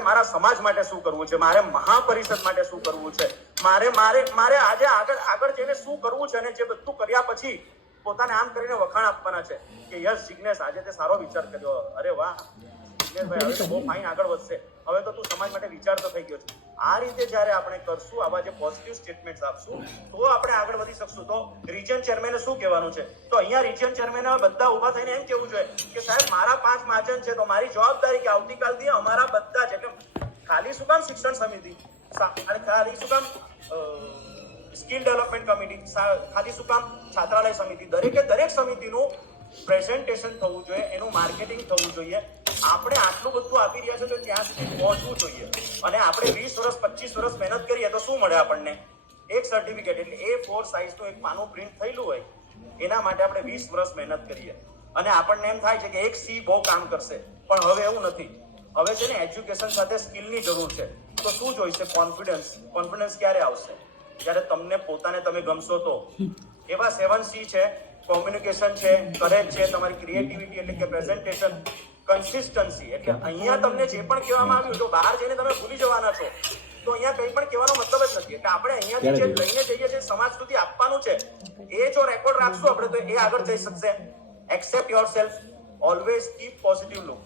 મારા સમાજ માટે શું કરવું છે, મારે મહાપરિષદ માટે શું કરવું છે, મારે આજે આગળ જઈને શું કરવું છે, અને જે બધું કર્યા પછી પોતાને આમ કરીને વખાણ આપવાના છે કે યસ જિગ્નેશ આજે તે સારો વિચાર કર્યો, અરે વાહ જિગ્નેશભાઈ હવે તો બહુ ફાઇન આગળ વધશે, હવે તો તું સમાજ માટે વિચારતો થઈ ગયો છે. આ રીતે જ્યારે આપણે કરશું, આવા જે પોઝિટિવ સ્ટેટમેન્ટ્સ આપશું તો આપણે આગળ વધી શકશું. તો રિજિયન ચેરમેને શું કહેવાનું છે, તો અહીંયા રિજિયન ચેરમેને બધા ઉભા થઈને એમ કહેવું જોઈએ કે સાહેબ મારા 5 મહાજન છે તો મારી જવાબદારી કે આવતીકાલથી અમારા બધા જ, એટલે ખાલી શું કામ શિક્ષણ સમિતિ, ખાલી શું કામ સ્કિલ ડેવલપમેન્ટ કમિટી, ખાલી શું કામ છાત્રાલય સમિતિ, દરેક સમિતિનું પ્રેઝન્ટેશન થવું જોઈએ, એનું માર્કેટિંગ થવું જોઈએ. આપણે આટલું બધું આપી રહ્યા છે તો ત્યાં સુધી પહોંચવું જોઈએ. અને આપણે 20 વર્ષ 25 વર્ષ મહેનત કરીએ તો શું મળે આપણને? એક સર્ટિફિકેટ, એટલે A4 સાઇઝનું એક પાનું પ્રિન્ટ થયેલું હોય, એના માટે આપણે 20 વર્ષ મહેનત કરીએ અને આપણને એમ થાય છે કે એક સી બહુ કામ કરશે, પણ હવે એવું નથી. હવે છે ને એજ્યુકેશન સાથે સ્કિલની જરૂર છે. તો શું જોઈશે? કોન્ફિડન્સ ક્યારે આવશે? જ્યારે તમને પોતાને તમે ગમશો તો. એવા 7C છે, કોમ્યુનિકેશન છે, કરેજ છે, તમારી ક્રિએટિવિટી એટલે કે પ્રેઝન્ટેશન, કન્સિસ્ટન્સી. એટલે અહીંયા તમને જે પણ કહેવામાં આવ્યું તો બહાર જઈને તમે ભૂલી જવાના છો, તો અહીંયા કંઈ પણ કહેવાનો મતલબ જ નથી. એટલે આપણે અહીંયાથી જે લઈને જઈએ છીએ સમાજ સુધી આપવાનું છે, એ જો રેકોર્ડ રાખશું આપણે તો એ આગળ જઈ શકશે. Accept yourself, always keep positive look.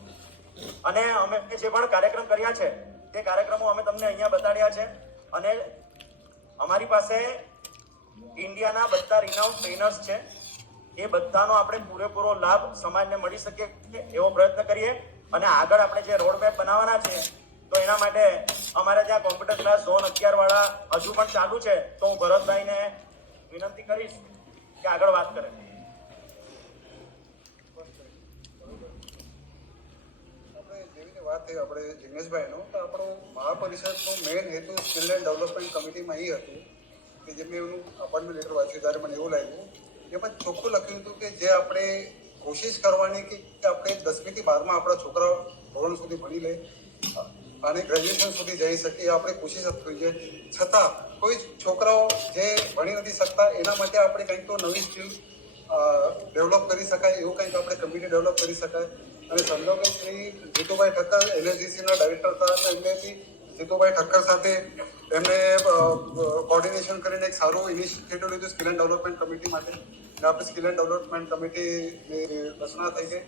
અને અમે જે પણ કાર્યક્રમ કર્યા છે તે કાર્યક્રમો અમે તમને અહીંયા બતાડ્યા છે. અને અમારી પાસે ઇન્ડિયાના બધા રિનાઉન્ડ ટ્રેનર્સ છે, એ બધાનો આપણે પૂરેપૂરો લાભ સમાજને મળી શકે એવો પ્રયત્ન કરીએ. અને આગળ આપણે જે રોડ મેપ બનાવવાના છે તો એના માટે અમારે ત્યાં કોમ્પ્યુટર ક્લાસ ઝોન 11 વાળા હજુ પણ ચાલુ છે. તો હું ભરતભાઈને વિનંતી કરીશ કે આગળ વાત કરે. વાત થઈ આપણે જિગ્નેશભાઈનો, તો આપણો મહાપરિષદનો મેઇન હેતુ સ્કિલ એન્ડ ડેવલપમેન્ટ કમિટીમાં એ હતું કે જે મેં એનું અપોઇન્ટમેન્ટ લેટર વાંચ્યું ત્યારે મને એવું લાગ્યું એમાં ચોખ્ખું લખ્યું હતું કે જે આપણે કોશિશ કરવાની કે આપણે 10મી થી 12માં આપણા છોકરાઓ ધોરણ સુધી ભણી લે અને ગ્રેજ્યુએશન સુધી જઈ શકે એ આપણે કોશિશ થવી છે. છતાં કોઈ છોકરાઓ જે ભણી નથી શકતા એના માટે આપણે કંઈક તો નવી સ્કિલ ડેવલપ કરી શકાય એવું કંઈક આપણે કમિટી ડેવલપ કરી શકાય. અને સમજો કે શ્રી જીતુભાઈ ઠક્કર LSDCના ડાયરેક્ટર હતા, તો એમનેથી જીતુભાઈ ઠક્કર સાથે એમને કોર્ડિનેશન કરીને એક સારું ઇનિશિયેટિવ લીધું સ્કિલ એન્ડ ડેવલપમેન્ટ કમિટી માટે. આપણે સ્કિલ એન્ડ ડેવલપમેન્ટ કમિટીની રચના થઈ ગઈ.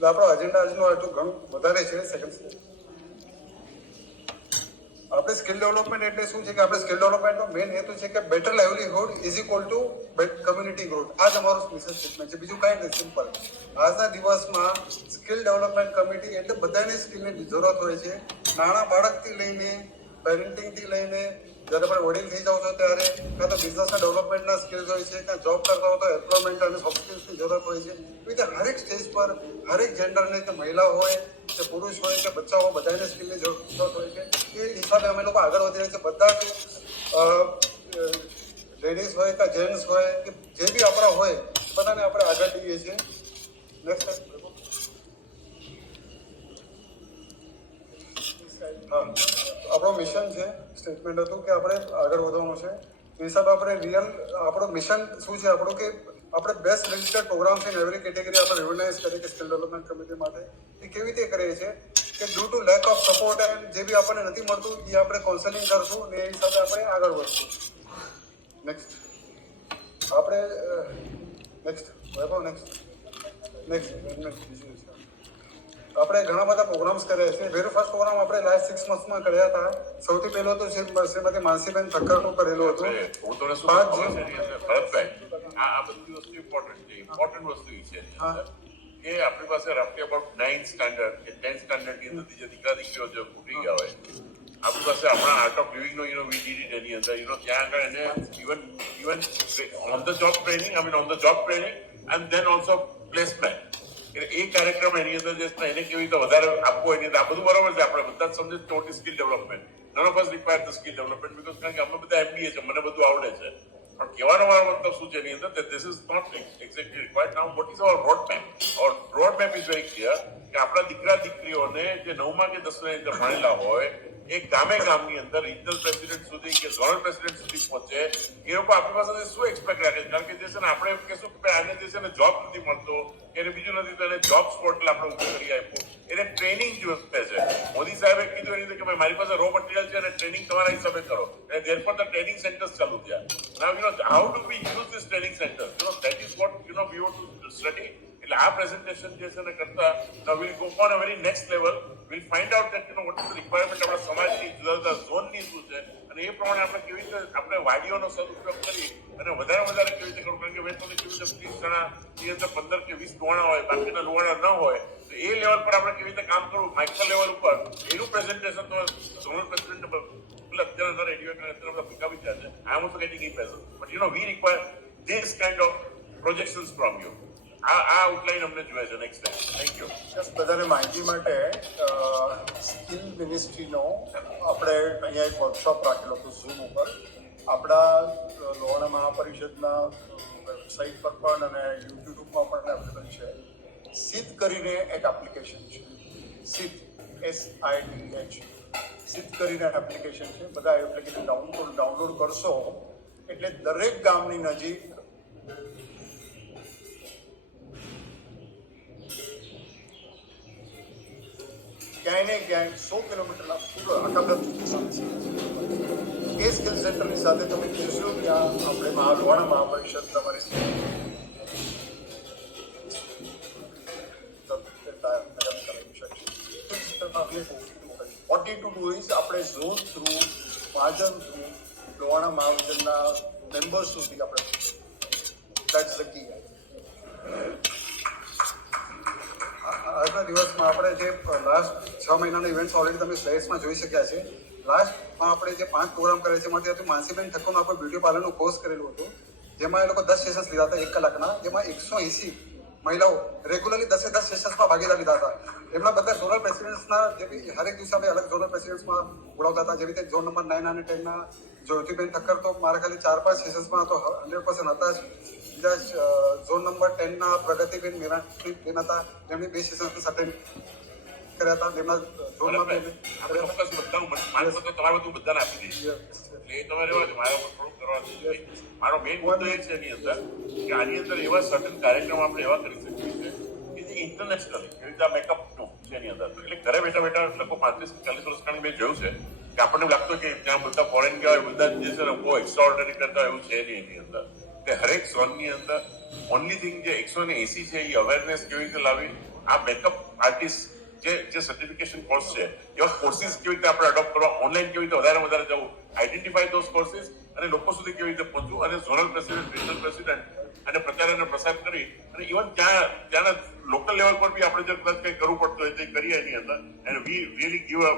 આપણો એજન્ડા આજનો એટલું ઘણું વધારે છે. સેકન્ડ આપણે સ્કિલ ડેવલપમેન્ટ એટલે શું છે કે આપણે સ્કિલ ડેવલપમેન્ટનો મેઇન હેતુ છે કે better livelihood is equal to community growth. આ જ અમારું મિશન સ્ટેટમેન્ટ છે, બીજું કાંઈ નથી. સિમ્પલ. આજના દિવસમાં સ્કિલ ડેવલપમેન્ટ કમિટી એટલે બધાની સ્કિલની જરૂરત હોય છે. નાના બાળકથી લઈને પેરેન્ટિંગથી લઈને જ્યારે પણ વડીલ થઈ જાવ છો ત્યારે કાં તો બિઝનેસના ડેવલપમેન્ટના સ્કિલ્સ હોય છે, કાં જોબ કરતા હો તો એમ્પ્લોયમેન્ટ અને સોફ્ટ સ્કિલ્સની જરૂરત હોય છે. એવી રીતે હરેક સ્ટેજ પર હરેક જેન્ડરને, કે મહિલા હોય કે પુરુષ હોય કે બચ્ચા હોય, બધાને સ્કિલની જરૂરત હોય છે. એ હિસાબે અમે લોકો આગળ વધી રહ્યા છીએ. બધા જ લેડીઝ હોય કે જેન્ટ્સ હોય કે જે બી આપણા હોય બધાને આપણે આગળ લઈએ છીએ. નેક્સ્ટ હા, આપણો મિશન છે, સ્ટેટમેન્ટ હતું કે આપણે આગળ વધવાનું છે. એ હિસાબે આપણે આપણો મિશન શું છે આપણું કે આપણે best registered programs in every category આપણે રિકોગ્નાઇઝ કરીએ કે સ્કિલ ડેવલપમેન્ટ કમિટી માટે. એ કેવી રીતે કરીએ છીએ કે due to lack of support and જે બી આપણને નથી મળતું એ આપણે કાઉન્સેલિંગ કરશું અને એ હિસાબે આપણે આગળ વધશું. નેક્સ્ટ આપણે આપણે ઘણા બધા પ્રોગ્રામ્સ કર્યા છે. વેરી ફર્સ્ટ પ્રોગ્રામ આપણે લાસ્ટ 6 મંથમાં કર્યા હતા. સૌથી પહેલો તો શ્રીમતી માનસીબેન ઠક્કરનું કરેલું હતું. આ બધી વસ્તુ ઇમ્પોર્ટન્ટ વસ્તુ છે કે આપણી પાસે રફલી અબાઉટ 9th સ્ટાન્ડર્ડ કે 10th સ્ટાન્ડર્ડની અંદર જે દીકરા દીકરીઓ જો ફૂટી ગયા હોય, આપણી પાસે હમણાં આર્ટ ઓફ લિવિંગનો વીડીડી એની અંદર ત્યાં આગળ એને even on the job training and then also placement. એટલે એ કાર્યક્રમ એની અંદર જે એને કેવી રીતે વધારે આપવો એની અંદર આ બધું બરોબર છે. આપણે બધા જ સમજે total skill development. None of us require the skill development because કારણ કે અમે બધા MBA છે, મને બધું આવડે છે. પણ કહેવાનો મારો મતલબ શું છે એની અંદર this is not exactly required. Now what is our road map? Our road map is very clear કે આપણા દીકરા દીકરીઓને જે 9મા કે 10મા અંદર ભણેલા હોય એ ગામની અંદર રિજનલ પ્રેસિડેન્ટ સુધી કે ઝોનલ પ્રેસિડેન્ટ સુધી પહોંચે, એ લોકો આપણી પાસેથી શું એક્સપેક્ટ રાખે છે? કારણ કે જે છે ને આપણે એમ કહેશું કે ભાઈ આને જે છે ને જોબ નથી મળતો, એને બીજું નથી, તો એને જોબ પોર્ટલ આપણે ઉભું કરી આપ્યું, એને ટ્રેનિંગ જોઈએ છે. મોદી સાહેબે કીધું એની રીતે કે ભાઈ મારી પાસે રો મટીરિયલ છે અને ટ્રેનિંગ તમારા હિસાબે કરો, અને therefore the training centers ચાલુ થયા. Now how do we use this training center? That is what we want to study. એટલે આ પ્રેઝન્ટેશન જે છે ને કરતા we'll go on a very next level. We'll find out that what is the requirement આપણા સમાજની જુદા જુદા ઝોનની શું છે, અને એ પ્રમાણે આપણે કેવી રીતે આપણે વાડીઓનો સદુપયોગ કરી અને વધારે કેવી રીતે કરવું. કારણ કે વેચવાની કેવી રીતે 30 જણાની અંદર 15 કે 20 લુવાણા હોય, બાકીના લુવાણા ન હોય, તો એ લેવલ પર આપણે કેવી રીતે કામ કરવું માઇક્રો લેવલ ઉપર, એનું પ્રેઝન્ટેશન તો ઝોનલ પ્રેસિડેન્ટ અત્યારે રેડિયો અત્યારે બધા ભેગા વિચાર છે. I am also getting e-present, but we require this kind of projections from you. આ આઉટલાઈન અમને જોઈએ છે નેક્સ્ટ ટાઈમ. Thank you. બસ બધાને માહિતી માટે સ્કિલ મિનિસ્ટ્રીનો આપણે અહીંયા એક વર્કશોપ રાખેલો હતો ઝૂમ ઉપર. આપણા લોહાણા મહાપરિષદના વેબસાઇટ પર પણ અને યુટ્યુબમાં પણ અવેલેબલ છે. સિદ્ધ કરીને એક એપ્લિકેશન છે, સિદ્ધ SIDH, સિદ્ધ કરીને એપ્લિકેશન છે. બધા એપ્લિકેશન ડાઉનલોડ કરશો એટલે દરેક ગામની નજીક ક્યાંય ને ક્યાંય 100 કિલોમીટરના આખા એ સ્કિલ સેન્ટરની સાથે તમે જશો ત્યાં આપણે લોહાણા મહાપરિષદ તમારી 42 ઇઝ આપણે ઝોન થ્રુ, મહાજન થ્રુ, લોહાણા મહાજનના મેમ્બર્સ સુધી આપણે દેટ્સ ધ કી. આજના દિવસમાં આપણે જે લાસ્ટ 6 મહિનાના ઇવેન્ટ્સ ઓલરેડી તમે સ્લાઇડ્સમાં જોઈ શક્યા છે. લાસ્ટમાં આપણે જે 5 પ્રોગ્રામ કર્યા છે એમાંથી હતું માનસીબેન ઠક્કરનું આપણે બ્યુટી પાર્લરનું કોર્સ કરેલું હતું, જેમાં એ લોકો 10 સેશન્સ લીધા હતા 1 કલાકના, જેમાં 180 મહિલાઓ રેગ્યુલરલી 10 સેશન્સમાં ભાગીદાર લીધા હતા. એમના બધા ઝોનલ પ્રેસિડેન્ટ્સના જે બી હરેક દિવસે અમે અલગ ઝોનલ પ્રેસિડેન્ટ્સમાં બોલાવતા હતા. જેવી રીતે ઝોન નંબર 9 અને 10ના જ્યોતિબેન ઠક્કર તો મારા ખાલી 4-5 સેશન્સમાં તો 100% હતા જ. બીજા ઝોન નંબર 10ના પ્રગતિબેન મેરાણીબેન હતા, જેમની 2 સેશન્સ અટેન્ડ કર્યા હતા. તેમના ઝોનમાં બધાને આપી દઈશું. એટલે એ તમારે મારા ઉપર થોડુંક કરવા જોઈએ. મારો મેઇન મુદ્દો એ છે એની અંદર કે આની અંદર એવા સર્ટન કાર્યક્રમ આપણે એવા કરી શકીએ છીએ કે જે ઇન્ટરનેશનલ એવી રીતે મેકઅપ નું છે એની અંદર. એટલે ઘરે બેઠા લોકો 35-40 વર્ષ કારણે મેં જોયું છે કે આપણને લાગતું કે ત્યાં બધા ફોરેન ગયા હોય, બધા જે છે ને બહુ એક્સ્ટ્રાઓર્ડિનરી કરતા એવું છે નહીં એની અંદર. કે હરેક ઝોનની અંદર ઓનલી થિંગ જે 180 છે એ અવેરનેસ કેવી રીતે લાવી, આ મેકઅપ આર્ટિસ્ટ જે સર્ટિફિકેશન કોર્સ છે એવા કોર્સિસ કેવી રીતે આપણે અડોપ્ટ કરવા, ઓનલાઈન કેવી રીતે વધારે જવું, આઈડેન્ટિફાઈ ધોઝ કોર્સિસ અને લોકો સુધી કેવી રીતે પહોંચવું, અને ઝોનલ પ્રેસિડેન્ટ, રિજનલ પ્રેસિડેન્ટ અને પ્રચાર અને પ્રસાર કરી અને ઇવન ત્યાંના લોકલ લેવલ પર બી આપણે જો કંઈ કરવું પડતું હોય તે કરીએ એની અંદર. And we really give a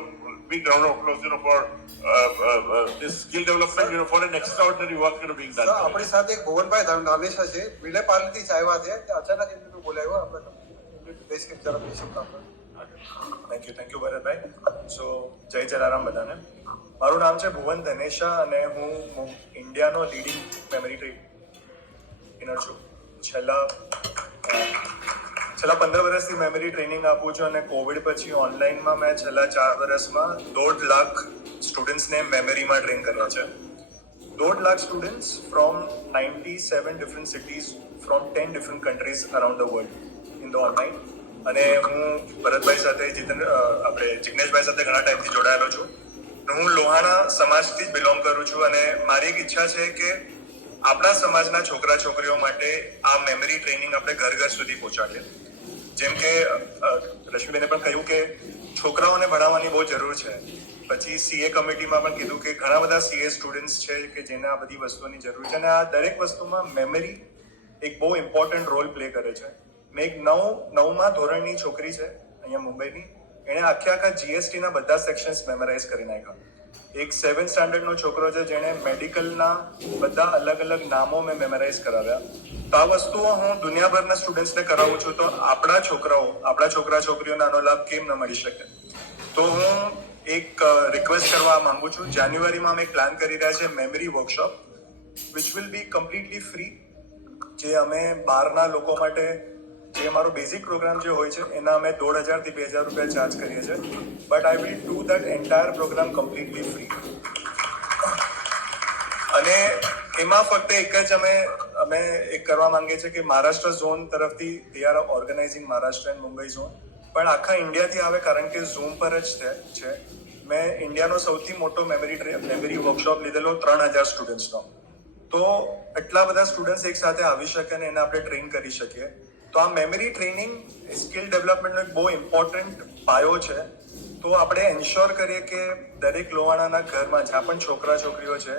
big round of applause for this skill development for an extraordinary work being done. આપણી સાથે એક ભુવનભાઈ ધાનેશા છે, વિલે પાર્લરથી જ આવ્યા છે. અચાનક એમને બોલાવ્યો આપણે દેશ કે જરા બેસી આપણે. Thank you Bharatbhai. સો જય જલારામ બધાને. મારું નામ છે ભુવન ધનેશા અને હું ઇન્ડિયાનો લીડિંગ મેમરી ટ્રેનર છું. છેલ્લા 15 વર્ષથી મેમરી ટ્રેનિંગ આપું છું અને કોવિડ પછી ઓનલાઈનમાં મેં છેલ્લા 4 વર્ષમાં 1.5 લાખ સ્ટુડન્ટ્સને મેમરીમાં ટ્રેન કર્યા છે. 1.5 lakh students from 97 different cities from 10 different countries around the world in the online. અને હું ભરતભાઈ સાથે આપણે જિગ્નેશભાઈ સાથે ઘણા ટાઈમથી જોડાયેલો છું. હું લોહાણા સમાજથી જ બિલોંગ કરું છું અને મારી એક ઈચ્છા છે કે આપણા સમાજના છોકરા છોકરીઓ માટે આ મેમરી ટ્રેનિંગ આપણે ઘર સુધી પહોંચાડીએ. જેમ કે રશ્મિબેને પણ કહ્યું કે છોકરાઓને ભણાવવાની બહુ જરૂર છે. પછી CA કમિટીમાં પણ કીધું કે ઘણા બધા CA સ્ટુડન્ટ્સ છે કે જેને આ બધી વસ્તુઓની જરૂર છે અને આ દરેક વસ્તુમાં મેમરી એક બહુ ઇમ્પોર્ટન્ટ રોલ પ્લે કરે છે. મેં એક 9મા ધોરણની છોકરી છે અહીંયા મુંબઈની, એણે આખા GSTના બધા સેક્શન્સ મેમરાઇઝ કરી નાખ્યા. એક 7th સ્ટાન્ડર્ડનો છોકરો છે જેણે મેડિકલના બધા અલગ અલગ નામો મેં મેમરાઇઝ કરાવ્યા. તો આ વસ્તુઓ હું દુનિયાભરના સ્ટુડન્ટ્સને કરાવું છું, તો આપણા છોકરા છોકરીઓને આનો લાભ કેમ ન મળી શકે. તો હું એક રિક્વેસ્ટ કરવા માંગુ છું. જાન્યુઆરીમાં અમે પ્લાન કરી રહ્યા છે memory workshop which will be completely free, જે અમે બહારના લોકો માટે જે અમારો બેઝિક પ્રોગ્રામ જે હોય છે એના અમે 1,500 થી 2,000 રૂપિયા ચાર્જ કરીએ છીએ, but I will do that entire program completely free. અને એમાં ફક્ત એક જ અમે એક કરવા માંગીએ છીએ કે મહારાષ્ટ્ર ઝોન તરફથી they are organising Maharashtra and Mumbai zone, પણ આખા ઇન્ડિયાથી આવે કારણ કે ઝૂમ પર જ છે. મેં ઇન્ડિયાનો સૌથી મોટો મેમરી વર્કશોપ લીધેલો 3,000 સ્ટુડન્ટ્સનો. તો એટલા બધા સ્ટુડન્ટ્સ એક સાથે આવી શકે અને એને આપણે ટ્રેન કરી શકીએ. તો આ મેમરી ટ્રેનિંગ સ્કિલ ડેવલપમેન્ટનો એક બહુ ઇમ્પોર્ટન્ટ પાયો છે. તો આપણે એન્શ્યોર કરીએ કે દરેક લોહાણાના ઘરમાં જ્યાં પણ છોકરા છોકરીઓ છે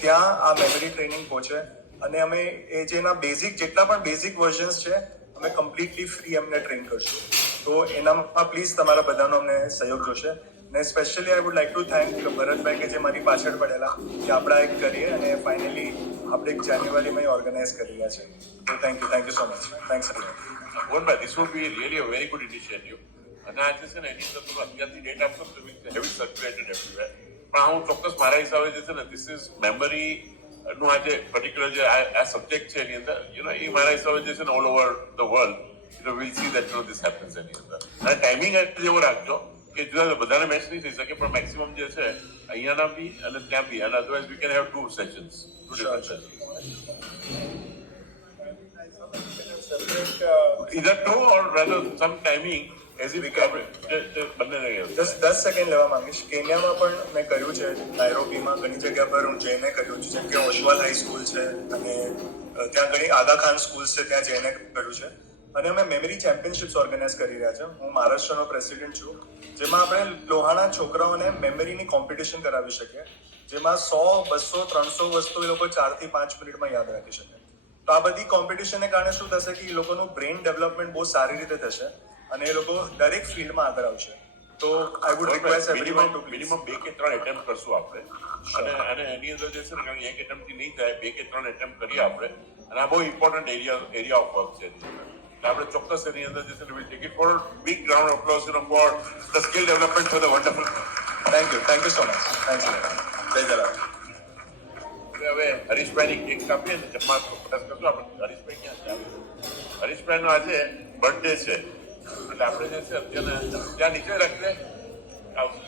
ત્યાં આ મેમરી ટ્રેનિંગ પહોંચે, અને અમે એ જેના જેટલા પણ બેઝિક વર્ઝન્સ છે અમે કમ્પ્લીટલી ફ્રી એમને ટ્રેન કરશું. તો એનામાં પ્લીઝ તમારા બધાનો અમને સહયોગ જોશે. ને specially I would like to thank Bharatbhai કે જે મારી પાછળ પડેલા કે આપણે એક કરીએ અને ફાઇનલી આપણે એક જાન્યુઆરીમાં ઓર્ગેનાઇઝ કરી રહ્યા છે. તો thank you so much. Thanks Mohanbhai, this would be really a very good initiative. અને આ જે છે ને એની અંદર તમે અત્યારથી ડેટ આપશો તો હેવી સર્ક્યુલેટેડ એવરીવેર. પણ હું ચોક્કસ મારા હિસાબે જે છે ને ધીસ ઇઝ મેમરી નું આ જે પર્ટિક્યુલર જે આ સબ્જેક્ટ છે એની અંદર એ મારા હિસાબે જે છે ને all over the world will see that this happens એની અંદર. અને ટાઈમિંગ એવો રાખજો કે જુદા બધાને મેચ નહીં થઈ શકે, પણ મેક્સિમમ જે છે અહીંયાના બી અને ત્યાં બી, અને otherwise we can have 2 sessions. Either 2 or rather some timing as if બંને જસ્ટ 10 સેકન્ડ લેવા માંગીશ. કેન્યામાં પણ મેં કર્યું છે, નાયરોબીમાં ઘણી જગ્યા પર હું જઈને કર્યું છે, જેમ કે ઓશવાલ હાઈ સ્કૂલ છે અને ત્યાં ઘણી આગા ખાન સ્કૂલ છે, ત્યાં જઈને કર્યું છે. અને અમે મેમરી ચેમ્પિયનશિપ્સ ઓર્ગેનાઇઝ કરી રહ્યા છે. હું મહારાષ્ટ્રનો પ્રેસિડેન્ટ છું, જેમાં આપણે લોહાણા છોકરાઓને મેમરીની કોમ્પિટિશન કરાવી શકીએ, જેમાં 100, 200, 300 વસ્તુ એ લોકો 4 થી 5 મિનિટમાં યાદ રાખી શકે. તો આ બધી કોમ્પિટિશનને કારણે શું થશે કે એ લોકોનું બ્રેઇન ડેવલપમેન્ટ બહુ સારી રીતે થશે અને એ લોકો દરેક ફિલ્ડમાં આગળ આવશે. તો I would request everyone to minimum 2 કે 3 એટેમ્પ્ટ કરશું આપણે, અને એની અંદર જે છે ને કારણ એક એટેમ્પ્ટ થી નહીં થાય, 2 કે 3 એટેમ્પ્ટ કરીએ આપણે. અને આ બહુ ઇમ્પોર્ટન્ટ એરિયા ઓફ વર્ક છે. આપણે ચોક્કસ એની અંદર જે છે ને take it for big ground of applause for the skill development for the wonderful. Thank you so much. Thank you. Jay Jalaram. હવે હરીશભાઈની કેક કાપીએ ને જમવા પચાસ કરશું આપણે. હરીશભાઈ ક્યાં છે? હરીશભાઈનો આજે બર્થડે છે એટલે આપણે જે છે અત્યારે ત્યાં નીચે રાખીએ આવશું.